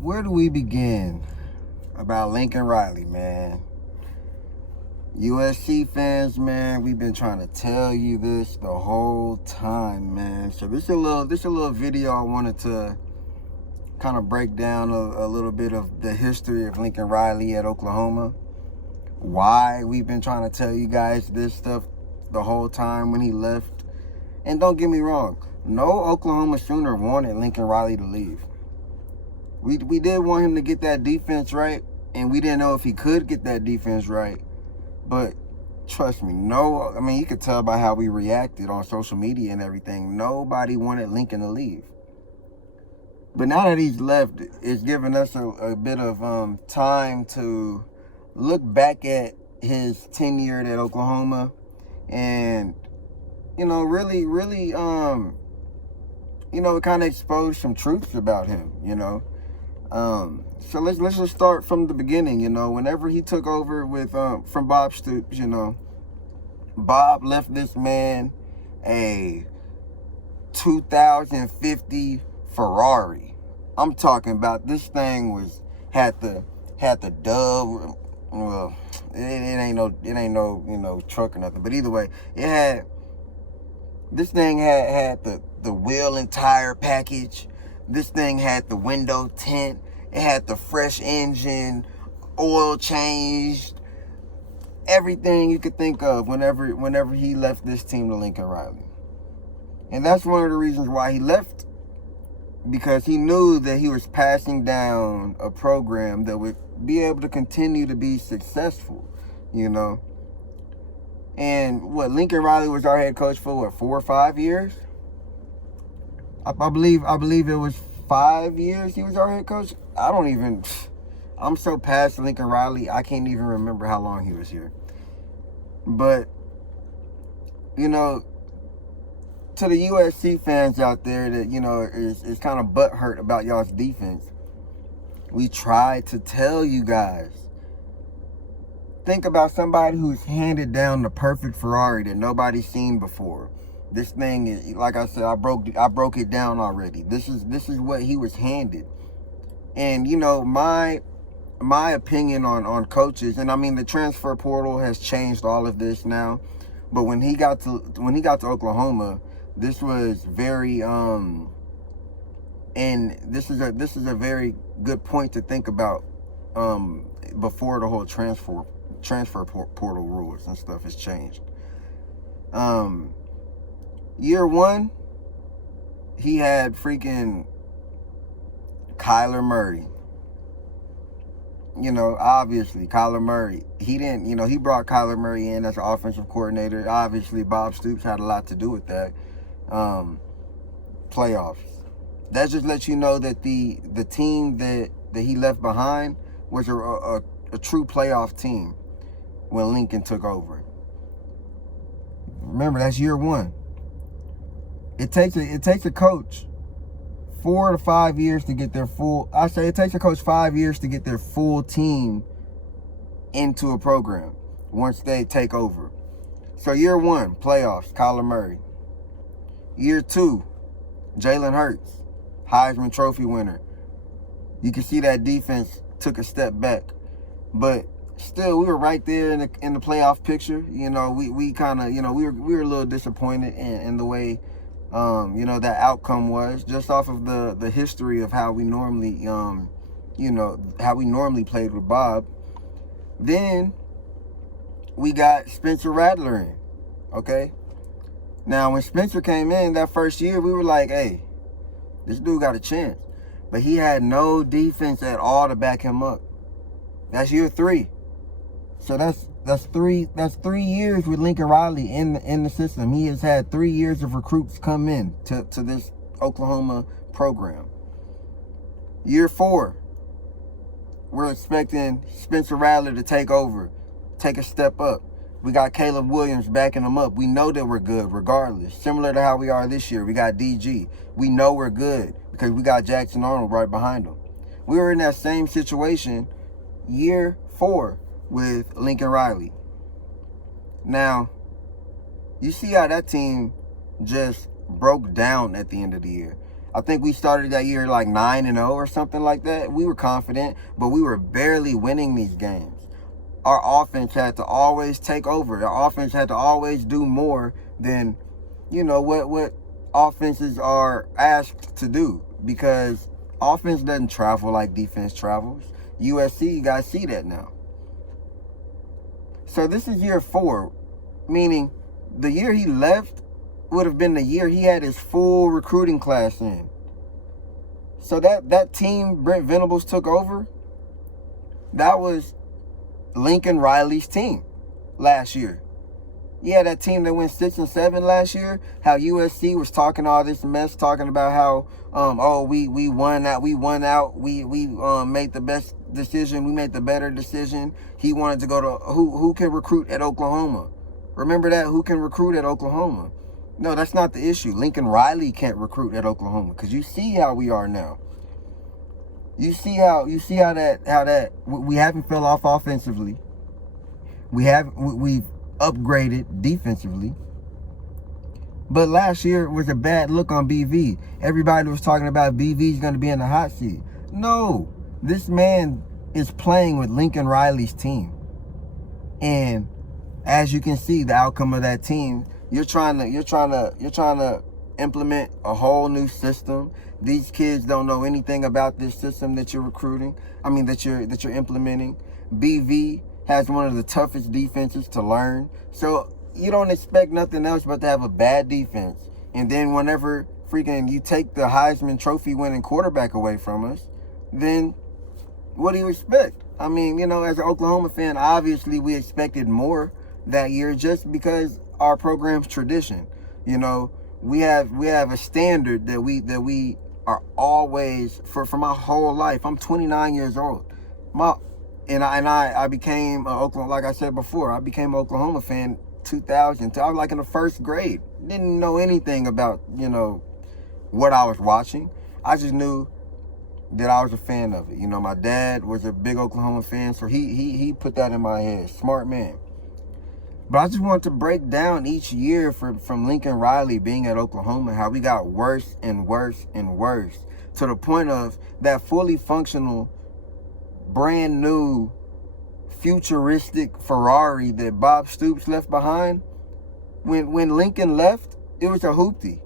Where do we begin about Lincoln Riley, man? USC fans, man, we've been trying to tell you this the whole time, man. So this is a little video I wanted to kind of break down a little bit of the history of Lincoln Riley at Oklahoma. Why we've been trying to tell you guys this stuff the whole time when he left. And don't get me wrong, no Oklahoma Sooner wanted Lincoln Riley to leave. We did want him to get that defense right, and we didn't know if he could get that defense right. But trust me, you could tell by how we reacted on social media and everything. Nobody wanted Lincoln to leave. But now that he's left, it's given us a bit of time to look back at his tenure at Oklahoma and, really, it kind of exposed some truths about him, So let's just start from the beginning. Whenever he took over with from Bob Stoops, Bob left this man a 2050 Ferrari. I'm talking about this thing had the dove. Well, it ain't no truck or nothing. But either way, this thing had the wheel and tire package. This thing had the window tint. It had the fresh engine, oil changed, everything you could think of whenever he left this team to Lincoln Riley. And that's one of the reasons why he left, because he knew that he was passing down a program that would be able to continue to be successful, And Lincoln Riley was our head coach for 4 or 5 years? I believe it was 5 years he was our head coach. I'm so past Lincoln Riley, I can't even remember how long he was here. But, to the USC fans out there that, is kind of butthurt about y'all's defense, we tried to tell you guys. Think about somebody who's handed down the perfect Ferrari that nobody's seen before. This thing is, like I said, I broke it down already. This is what he was handed. And my opinion on coaches, and the transfer portal has changed all of this now. But when he got to Oklahoma, this was very and this is a very good point to think about before the whole transfer portal rules and stuff has changed. Year one, he had freaking Kyler Murray. Obviously, Kyler Murray. He didn't, he brought Kyler Murray in as an offensive coordinator. Obviously, Bob Stoops had a lot to do with that. Playoffs. That just lets you know that the team that he left behind was a true playoff team when Lincoln took over. Remember, that's year one. It takes a coach 4 to 5 years to get their full. I say it takes a coach 5 years to get their full team into a program once they take over. So year one, playoffs, Kyler Murray. Year two, Jalen Hurts, Heisman Trophy winner. You can see that defense took a step back, but still we were right there in the playoff picture. We kind of we were a little disappointed in the way. That outcome was just off of the history of how we normally, played with Bob. Then we got Spencer Rattler in, okay? Now, when Spencer came in that first year, we were like, hey, this dude got a chance. But he had no defense at all to back him up. That's year three. So that's 3 years with Lincoln Riley in the system. He has had 3 years of recruits come in to this Oklahoma program. Year 4, we're expecting Spencer Rattler to take over, take a step up. We got Caleb Williams backing him up. We know that we're good regardless. Similar to how we are this year. We got DG. We know we're good because we got Jackson Arnold right behind him. We were in that same situation year 4 with Lincoln Riley. Now, you see how that team just broke down at the end of the year. I think we started that year like 9-0 or something like that. We were confident, but we were barely winning these games. Our offense had to always take over. Our offense had to always do more than, what offenses are asked to do, because offense doesn't travel like defense travels. USC, you guys see that now. So this is year 4, meaning the year he left would have been the year he had his full recruiting class in. So that team Brent Venables took over, that was Lincoln Riley's team last year. Yeah, that team that went 6-7 last year, how USC was talking all this mess, talking about how we won out, we made the best decision, we made the better decision. He wanted to go to who can recruit at Oklahoma. Remember that? Who can recruit at Oklahoma? No, that's not the issue. Lincoln Riley can't recruit at Oklahoma, because you see how we are now. You see how that we haven't fell off offensively. We've upgraded defensively. But last year it was a bad look on BV. Everybody was talking about BV's going to be in the hot seat. No, this man is playing with Lincoln Riley's team, and as you can see, the outcome of that team, you're trying to implement a whole new system. These kids don't know anything about this system that you're that you're implementing. BV has one of the toughest defenses to learn. So you don't expect nothing else but to have a bad defense. And then whenever freaking you take the Heisman Trophy winning quarterback away from us, then what do you expect? As an Oklahoma fan, obviously we expected more that year, just because our program's tradition. We have a standard that we are always, for my whole life. I'm 29 years old. I became Oklahoma, like I said before, I became an Oklahoma fan 2000. I was like in the first grade. Didn't know anything about, what I was watching. I just knew that I was a fan of it. My dad was a big Oklahoma fan, so he put that in my head. Smart man. But I just want to break down each year from Lincoln Riley being at Oklahoma, how we got worse and worse and worse, to the point of that fully functional, brand new, futuristic Ferrari that Bob Stoops left behind. When Lincoln left, it was a hoopty.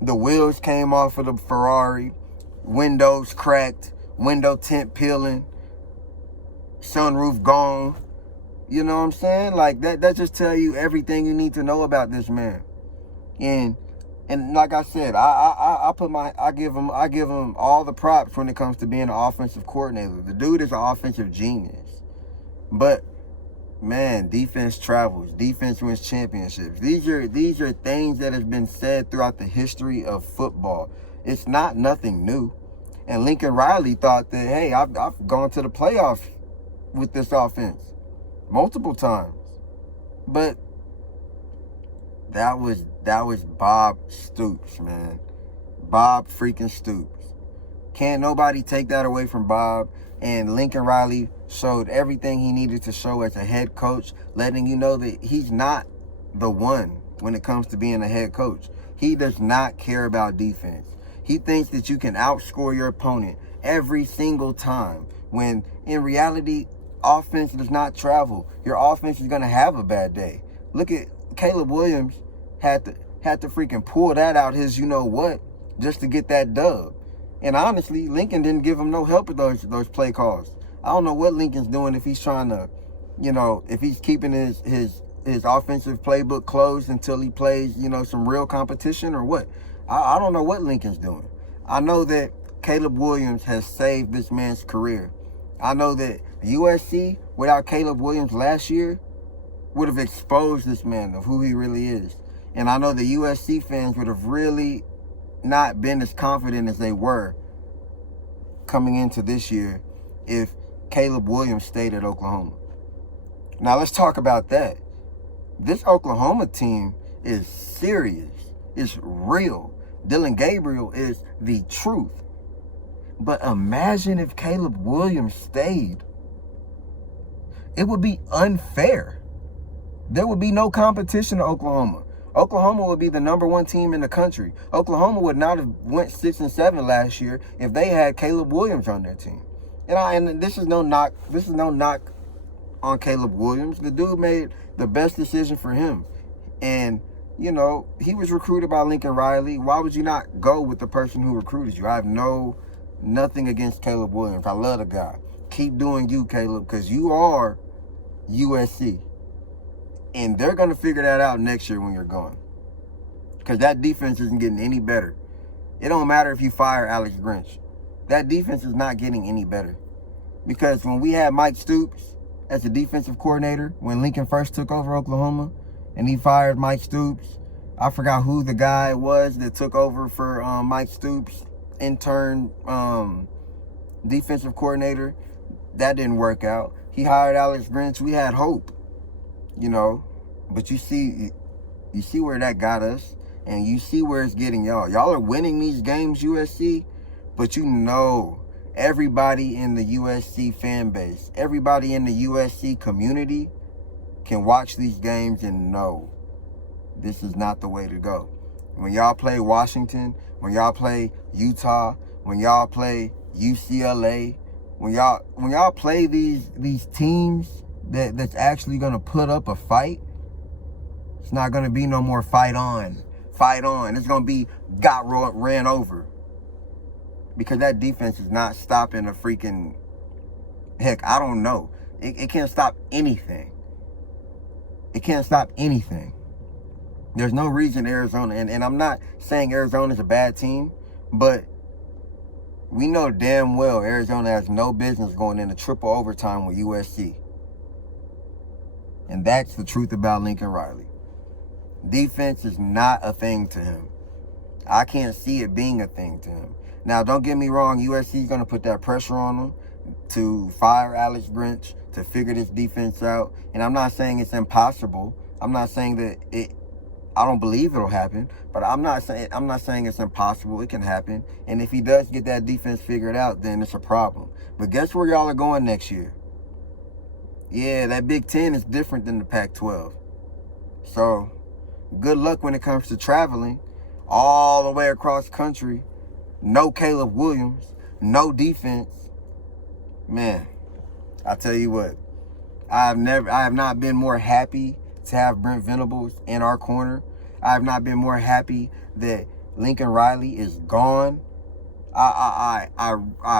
The wheels came off of the Ferrari, windows cracked, window tint peeling, sunroof gone. You know what I'm saying? Like that just tell you everything you need to know about this man. And like I said, I give him all the props when it comes to being an offensive coordinator. The dude is an offensive genius. But man, defense travels. Defense wins championships. These are things that have been said throughout the history of football. It's not nothing new. And Lincoln Riley thought that, hey, I've gone to the playoffs with this offense multiple times. But that was Bob Stoops, man. Bob freaking Stoops. Can't nobody take that away from Bob. And Lincoln Riley showed everything he needed to show as a head coach, letting you know that he's not the one when it comes to being a head coach. He does not care about defense. He thinks that you can outscore your opponent every single time, when in reality, offense does not travel. Your offense is going to have a bad day. Look at Caleb Williams had to freaking pull that out his what just to get that dub. And honestly, Lincoln didn't give him no help with those play calls. I don't know what Lincoln's doing, if he's trying to, if he's keeping his offensive playbook closed until he plays, some real competition, or what. I don't know what Lincoln's doing. I know that Caleb Williams has saved this man's career. I know that USC, without Caleb Williams last year, would have exposed this man of who he really is. And I know the USC fans would have really not been as confident as they were coming into this year if Caleb Williams stayed at Oklahoma. Now let's talk about that. This Oklahoma team is serious. It's real. Dylan Gabriel is the truth. But imagine if Caleb Williams stayed. It would be unfair. There would be no competition to Oklahoma. Oklahoma would be the #1 team in the country. Oklahoma would not have went 6-7 last year if they had Caleb Williams on their team. And this is no knock. This is no knock on Caleb Williams. The dude made the best decision for him. And, you know, he was recruited by Lincoln Riley. Why would you not go with the person who recruited you? I have nothing against Caleb Williams. I love the guy. Keep doing you, Caleb, because you are USC. And they're going to figure that out next year when you're gone. Because that defense isn't getting any better. It don't matter if you fire Alex Grinch. That defense is not getting any better. Because when we had Mike Stoops as the defensive coordinator, when Lincoln first took over Oklahoma, and he fired Mike Stoops, I forgot who the guy was that took over for Mike Stoops, intern defensive coordinator. That didn't work out. He hired Alex Grinch. We had hope, you know. But you see where that got us, and you see where it's getting y'all. Y'all are winning these games, USC, but you know everybody in the USC fan base, everybody in the USC community can watch these games and know this is not the way to go. When y'all play Washington, when y'all play Utah, when y'all play UCLA, when y'all play these teams that's actually gonna put up a fight, it's not gonna be no more fight on. It's gonna be ran over. Because that defense is not stopping a freaking, heck, I don't know. It can't stop anything. It can't stop anything. There's no reason Arizona, and I'm not saying Arizona's a bad team, but we know damn well Arizona has no business going into triple overtime with USC. And that's the truth about Lincoln Riley. Defense is not a thing to him. I can't see it being a thing to him. Now, don't get me wrong, USC is going to put that pressure on him to fire Alex Grinch, to figure this defense out. And I'm not saying it's impossible. I'm not saying that I don't believe it'll happen, but I'm not saying it's impossible. It can happen. And if he does get that defense figured out, then it's a problem. But guess where y'all are going next year? Yeah, that Big Ten is different than the Pac-12. So, good luck when it comes to traveling all the way across country. No Caleb Williams, no defense. Man, I tell you what, I have not been more happy to have Brent Venables in our corner. I have not been more happy that Lincoln Riley is gone. I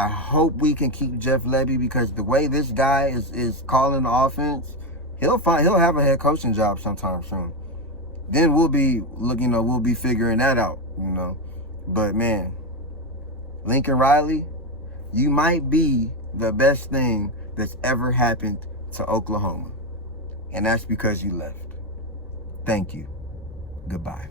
hope we can keep Jeff Lebby, because the way this guy is calling the offense, he'll have a head coaching job sometime soon. Then we'll be figuring that out, you know. But man, Lincoln Riley, you might be the best thing that's ever happened to Oklahoma. And that's because you left. Thank you. Goodbye.